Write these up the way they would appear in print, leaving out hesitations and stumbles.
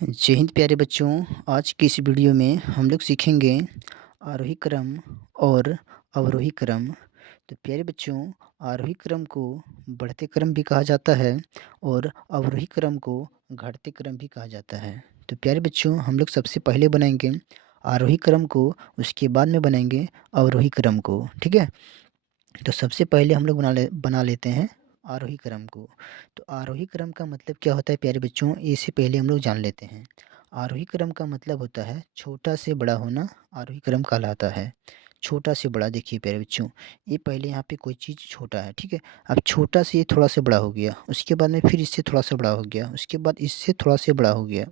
जय हिंद प्यारे बच्चों। आज की इस वीडियो में हम लोग सीखेंगे आरोही क्रम और अवरोही क्रम। तो प्यारे बच्चों, आरोही क्रम को बढ़ते क्रम भी कहा जाता है और अवरोही क्रम को घटते क्रम भी कहा जाता है। तो प्यारे बच्चों, हम लोग सबसे पहले बनाएंगे आरोही क्रम को, उसके बाद में बनाएंगे अवरोही क्रम को। ठीक है। तो सबसे पहले हम लोग बना लेते हैं आरोही क्रम को। तो आरोही क्रम का मतलब क्या होता है प्यारे बच्चों, इससे पहले हम लोग जान लेते हैं। आरोही क्रम का मतलब होता है छोटा से बड़ा होना, आरोही क्रम कहलाता है। छोटा से बड़ा, देखिए प्यारे बच्चों, ये पहले यहाँ पे कोई चीज़ छोटा है, ठीक है। अब छोटा से ये थोड़ा सा बड़ा हो गया, उसके बाद में फिर इससे थोड़ा सा बड़ा हो गया, उसके बाद इससे थोड़ा सा बड़ा हो गया।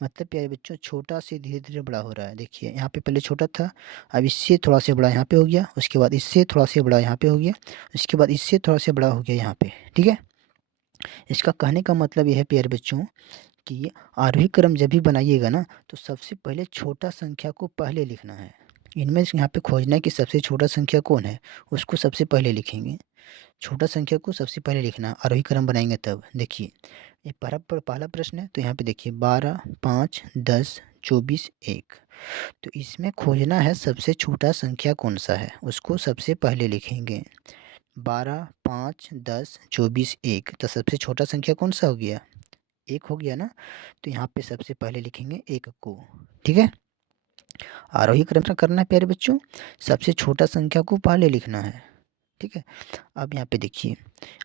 मतलब प्यारे बच्चों, छोटा से धीरे धीरे बड़ा हो रहा है। देखिए यहाँ पे पहले छोटा था, अब इससे थोड़ा सा बड़ा यहाँ पे हो गया, उसके बाद इससे थोड़ा सा बड़ा यहाँ पे हो गया, उसके बाद इससे थोड़ा सा बड़ा हो गया यहाँ पे। ठीक है। इसका कहने का मतलब ये है प्यारे बच्चों कि आरोही क्रम जब भी बनाइएगा ना, तो सबसे पहले छोटा संख्या को पहले लिखना है। इनमें से यहाँ पे खोजना है कि सबसे छोटा संख्या कौन है, उसको सबसे पहले लिखेंगे। छोटा संख्या को सबसे पहले लिखना है, आरोही क्रम बनाएंगे तब। देखिए ये पहला प्रश्न है, तो यहाँ पे देखिए 12, 5, 10, 24, 1। तो इसमें खोजना है सबसे छोटा संख्या कौन सा है, उसको सबसे पहले लिखेंगे। 12, 5, 10, 24, 1। तो सबसे छोटा संख्या कौन सा हो गया, 1 हो गया ना। तो यहाँ पे सबसे पहले लिखेंगे 1 को। ठीक है। आरोही क्रम से करना है प्यारे बच्चों, सबसे छोटा संख्या को पहले लिखना है। ठीक है। अब यहाँ पे देखिए,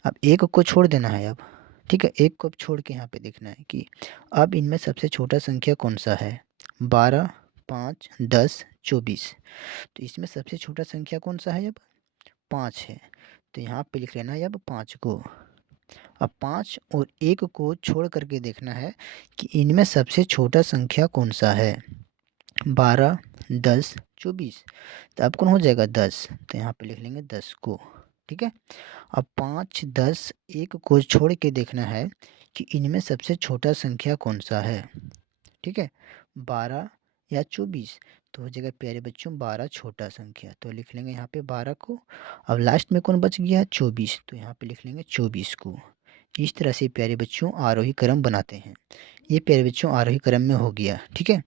अब 1 को छोड़ देना है अब। ठीक है, 1 को अब छोड़ के यहाँ पे देखना है कि अब इनमें सबसे छोटा संख्या कौन सा है। 12, 5, 10, 24। तो इसमें सबसे छोटा संख्या कौन सा है अब, 5 है। तो यहाँ पे लिख लेना है अब 5 को। अब 5 और 1 को छोड़ करके देखना है कि इनमें सबसे छोटा संख्या कौन सा है। 12, 10, 24। तो अब कौन हो जाएगा, 10। तो यहाँ पे लिख लेंगे 10 को। ठीक है। अब 5, 10, 1 को छोड़ के देखना है कि इनमें सबसे छोटा संख्या कौन सा है। ठीक है, 12 या 24। तो हो जाएगा प्यारे बच्चों 12 छोटा संख्या, तो लिख लेंगे यहाँ पे 12 को। अब लास्ट में कौन बच गया, 24। तो यहाँ पे लिख लेंगे 24 को। इस तरह से प्यारे बच्चों आरोही क्रम बनाते हैं। ये प्यारे बच्चों आरोही क्रम में हो गया। ठीक है,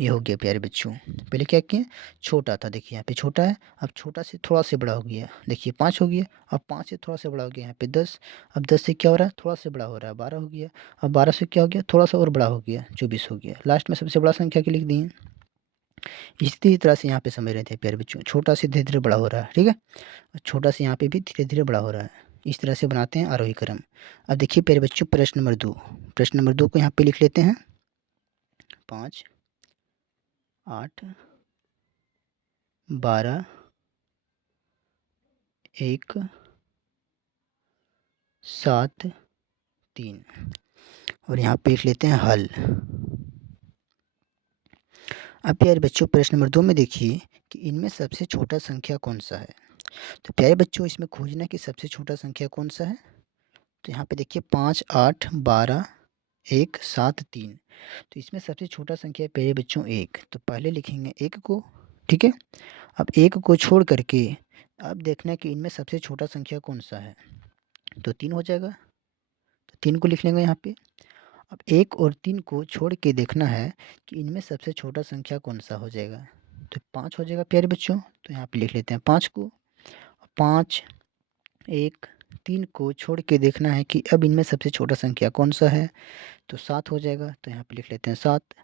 ये हो गया प्यारे बच्चों। पहले क्या किए, छोटा था, देखिए यहाँ पे छोटा है, अब छोटा से थोड़ा से बड़ा हो गया, देखिए 5 हो गया। अब 5 से थोड़ा सा बड़ा हो गया यहाँ पे 10। अब 10 से क्या हो रहा है, थोड़ा सा बड़ा हो रहा है, 12 हो गया। अब 12 से क्या हो गया, थोड़ा सा और बड़ा हो गया, 24 हो गया। लास्ट में सबसे बड़ा संख्या के लिख दिए। इसी तरह से यहाँ पे समझ रहे थे प्यारे बच्चों, छोटा से धीरे धीरे बड़ा हो रहा है। ठीक है, और छोटा से यहाँ पे भी धीरे धीरे बड़ा हो रहा है। इस तरह से बनाते हैं आरोही क्रम। अब देखिए प्यारे बच्चों, प्रश्न नंबर 2। प्रश्न नंबर 2 को यहाँ पे लिख लेते हैं। 5, 8, 12, 1, 7, 3। और यहाँ पे लिख लेते हैं हल। अब प्यारे बच्चों, प्रश्न नंबर 2 में देखिए कि इनमें सबसे छोटा संख्या कौन सा है। तो प्यारे बच्चों, इसमें खोजना कि सबसे छोटा संख्या कौन सा है। तो यहाँ पे देखिए 5, 8, 12, 1, 7, 3। तो इसमें सबसे छोटा संख्या है प्यारे बच्चों 1, तो पहले लिखेंगे 1 को। ठीक है। अब 1 को छोड़ करके अब देखना है कि इनमें सबसे छोटा संख्या कौन सा है, तो 3 हो जाएगा। तो 3 को लिख लेंगे यहाँ पे। अब 1 और 3 को छोड़ के देखना है कि इनमें सबसे छोटा संख्या कौन सा हो जाएगा, तो 5 हो जाएगा प्यारे बच्चों। तो यहाँ पे लिख लेते हैं 5 को। 5, 1, 3 को छोड़ के देखना है कि अब इनमें सबसे छोटा संख्या कौन सा है, तो 7 हो जाएगा। तो यहाँ पे लिख लेते हैं 7।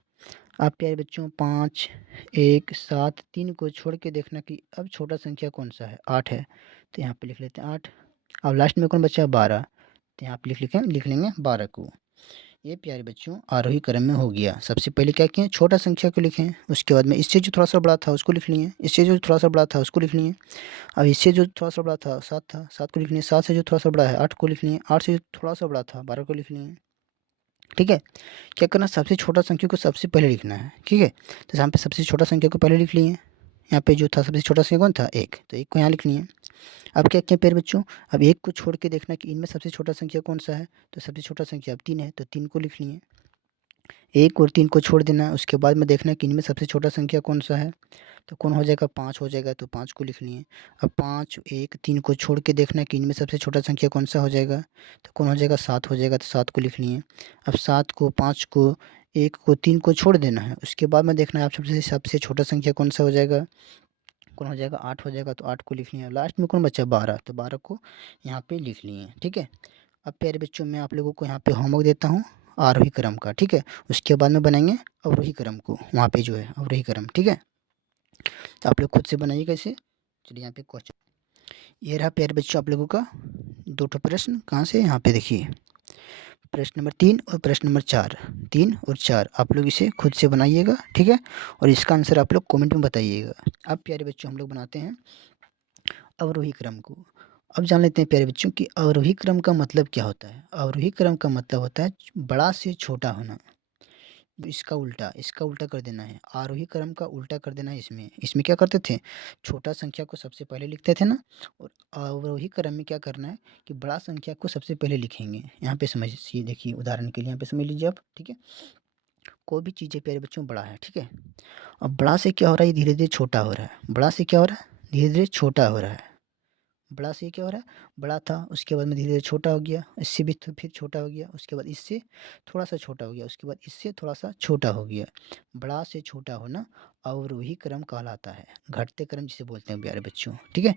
अब प्यारे बच्चों 5, 1, 7, 3 को छोड़ के देखना कि अब छोटा संख्या कौन सा है, 8 है। तो यहाँ पे लिख लेते हैं 8। अब लास्ट में कौन बचा, 12। तो यहाँ पे लिख लेंगे 12 को। ये प्यारे बच्चों आरोही क्रम में हो गया। सबसे पहले क्या किए, छोटा संख्या को लिखें, उसके बाद में इससे जो थोड़ा सा बड़ा था उसको लिख लिए, इससे जो थोड़ा सा बड़ा था उसको लिख लिए। अब इससे जो थोड़ा सा बड़ा था 7 था, 7 को लिख लिए। 7 से जो थोड़ा सा बड़ा है 8 को लिख लिए। 8 से जो थोड़ा सा बड़ा था 12 को लिख लिए। ठीक है। क्या करना, सबसे छोटा संख्या को सबसे पहले लिखना है। ठीक है, तो यहाँ पे सबसे छोटा संख्या को पहले लिख लिए। यहाँ पे जो था सबसे छोटा संख्या कौन था, 1, तो 1 को यहाँ लिख लिए। अब क्या किया प्यारे बच्चों, अब 1 को छोड़ के देखना कि इनमें सबसे छोटा संख्या कौन सा है, तो सबसे छोटा संख्या अब 3 है, तो 3 को लिख लिए। 1 और 3 को छोड़ देना है। उसके बाद में देखना है कि इनमें सबसे छोटा संख्या कौन-सा है, तो कौन हो जाएगा 5 हो जाएगा, तो 5 को लिख लिए। अब 5, 1, 3 को छोड़ के देखना है कि इनमें सबसे छोटा संख्या कौन-सा हो जाएगा, तो कौन हो जाएगा 7 हो जाएगा, तो 7 को लिख लिए। अब 7 को, 5 को, 1 को, 3 को छोड़ देना है। उसके बाद में देखना है आप सबसे सबसे छोटा संख्या कौन-सा हो जाएगा, कौन हो जाएगा 8 हो जाएगा, तो 8 को लिख लिए। लास्ट में कौन बचा 12, तो 12 को यहाँ पे लिख लिए। ठीक है। अब प्यारे बच्चों मैं आप लोगों को यहाँ पे होमवर्क देता हूँ आरोही क्रम का। ठीक है। उसके बाद में बनाएंगे अवरोही क्रम को, वहाँ पे जो है अवरोही क्रम। ठीक है। तो आप लोग खुद से बनाइएगा इसे। चलिए यहाँ पे क्वेश्चन, ये रहा प्यारे बच्चों आप लोगों का 2 ठो प्रश्न। कहाँ से, यहाँ पे देखिए प्रश्न नंबर 3 और प्रश्न नंबर 4, 3 और 4 आप लोग इसे खुद से बनाइएगा। ठीक है। और इसका आंसर आप लोग कमेंट में बताइएगा। अब प्यारे बच्चों हम लोग बनाते हैं अवरोही क्रम को। अब जान लेते हैं प्यारे बच्चों कि अवरोही क्रम का मतलब क्या होता है। अवरोही क्रम का मतलब होता है बड़ा से छोटा होना। इसका उल्टा कर देना है। आरोही क्रम का उल्टा कर देना है। इसमें क्या करते थे, छोटा संख्या को सबसे पहले लिखते थे ना, और अवरोही क्रम में क्या करना है कि बड़ा संख्या को सबसे पहले लिखेंगे। यहाँ पे समझिए, देखिए उदाहरण के लिए यहाँ पे समझ लीजिए आप। ठीक है। कोई भी चीज़ें प्यारे बच्चों बड़ा है। ठीक है। अब बड़ा से क्या हो रहा है, धीरे धीरे छोटा हो रहा है। बड़ा से क्या हो रहा है, धीरे धीरे छोटा हो रहा है। बड़ा से क्या हो रहा है, बड़ा था, उसके बाद में धीरे-धीरे छोटा हो गया, इससे भी फिर छोटा हो गया, उसके बाद इससे थोड़ा-सा छोटा हो गया, उसके बाद इससे थोड़ा-सा छोटा हो गया। बड़ा से छोटा होना अवरोही क्रम कहलाता है, घटते क्रम जिसे बोलते हैं प्यारे बच्चों। ठीक है।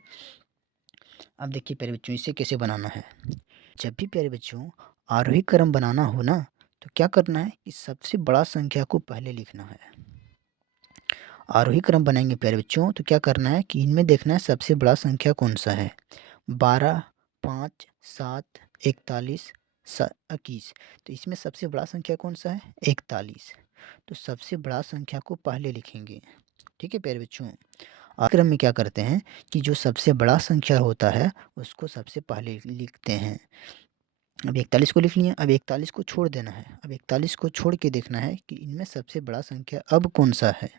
अब देखिए प्यारे बच्चों इसे कैसे बनाना है। जब भी प्यारे बच्चों आरोही क्रम बनाना हो ना, तो क्या करना है कि सबसे बड़ा संख्या को पहले लिखना है। आरोही क्रम बनाएँगे प्यारे बच्चों, तो क्या करना है कि इनमें देखना है सबसे बड़ा संख्या कौन-सा है। 12, 5, 7, 41, 21। तो इसमें सबसे बड़ा संख्या कौन-सा है, 41। तो सबसे बड़ा संख्या को पहले लिखेंगे। ठीक है प्यारे बच्चों। क्रम में क्या करते हैं कि जो सबसे बड़ा संख्या होता है, उसको सबसे पहले लिखते हैं। अब 41 को लिख लिए। अब 41 को छोड़ देना है। अब 41 को छोड़ के देखना है कि इनमें सबसे बड़ा संख्या अब कौन-सा है।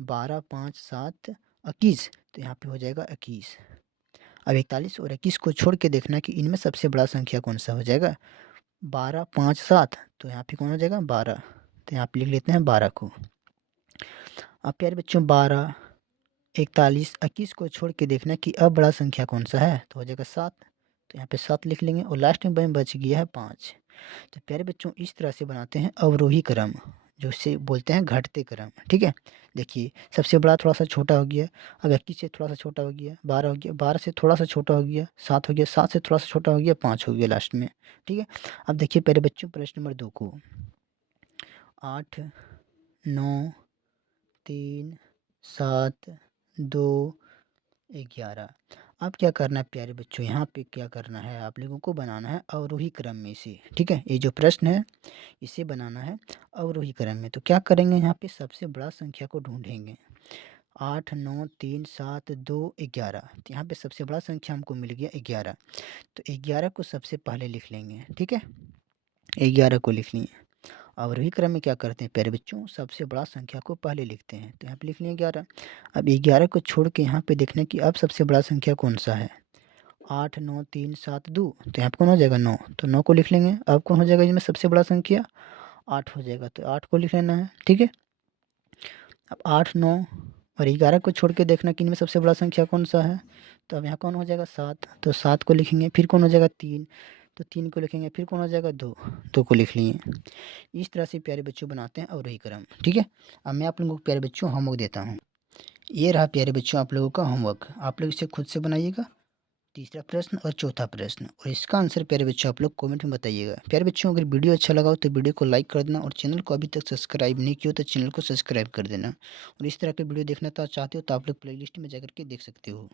12, 5, 7, 21, तो यहाँ पे हो जाएगा 21। अब 41 और 21 को छोड़ के देखना कि इनमें सबसे बड़ा संख्या कौन-सा हो जाएगा। 12, 5, 7, तो यहाँ पे कौन हो जाएगा 12, तो यहाँ पे लिख लेते हैं 12 को। अब प्यारे बच्चों 12, 41, 21 को छोड़ के देखना कि अब बड़ा संख्या कौन-सा है, तो हो जाएगा 7, तो यहाँ पे 7 लिख लेंगे और लास्ट में बच गया है 5। तो प्यारे बच्चों इस तरह से बनाते हैं अवरोही क्रम, जो इसे बोलते हैं घटते क्रम। ठीक है। देखिए सबसे बड़ा थोड़ा-सा छोटा हो गया, अब 21 से थोड़ा-सा छोटा हो गया, 12 हो गया, 12 से थोड़ा-सा छोटा हो गया, 7 हो गया, 7 से थोड़ा-सा छोटा हो गया, 5 हो गया लास्ट में। ठीक है। अब देखिए प्यारे बच्चों प्रश्न नंबर 2 को, 8, 9, 3, 7, 2, 11। अब क्या करना है प्यारे बच्चों, यहाँ पे क्या करना है, आप लोगों को बनाना है अवरोही क्रम में से। ठीक है। ये जो प्रश्न है इसे बनाना है अवरोही क्रम में। तो क्या करेंगे, यहाँ पे सबसे बड़ा संख्या को ढूंढेंगे। 8, 9, 3, 7, 2, 11। तो यहाँ पे सबसे बड़ा संख्या हमको मिल गया 11। तो 11 को सबसे पहले लिख लेंगे। ठीक है। 11 को लिख लिए। अवरोही क्रम में क्या करते हैं प्यारे बच्चों, सबसे बड़ा संख्या को पहले लिखते हैं। तो यहाँ पे लिख लिए 11। अब 11 को छोड़ के यहाँ पे देखना कि अब सबसे बड़ा संख्या कौन सा है। 8, 9, 3, 7, 2, तो यहाँ पे कौन हो जाएगा 9, तो 9 को लिख लेंगे। अब कौन हो जाएगा इसमें सबसे बड़ा संख्या, 8 हो जाएगा, तो 8 को लिख लेना है। ठीक है। अब 8, 9 और 11 को छोड़ के देखना कि इनमें सबसे बड़ा संख्या कौन-सा है, तो अब यहाँ कौन हो जाएगा 7, तो 7 को लिखेंगे। फिर कौन हो जाएगा 3, तो 3 को लिखेंगे। फिर कौन हो जाएगा 2, 2 को लिख लिए। इस तरह से प्यारे बच्चों बनाते हैं अवरोही क्रम। ठीक है। अब मैं आप लोगों को प्यारे बच्चों होमवर्क देता हूँ। ये रहा प्यारे बच्चों आप लोगों का होमवर्क। आप लोग इसे खुद से बनाइएगा, तीसरा प्रश्न और चौथा प्रश्न, और इसका आंसर प्यारे बच्चों आप लोग कमेंट में बताइएगा। प्यारे बच्चों अगर वीडियो अच्छा लगा हो तो वीडियो को लाइक कर देना, और चैनल को अभी तक सब्सक्राइब नहीं किया हो तो चैनल को सब्सक्राइब कर देना। और इस तरह के वीडियो देखना तो चाहते हो तो आप लोग प्लेलिस्ट में जाकर के देख सकते हो।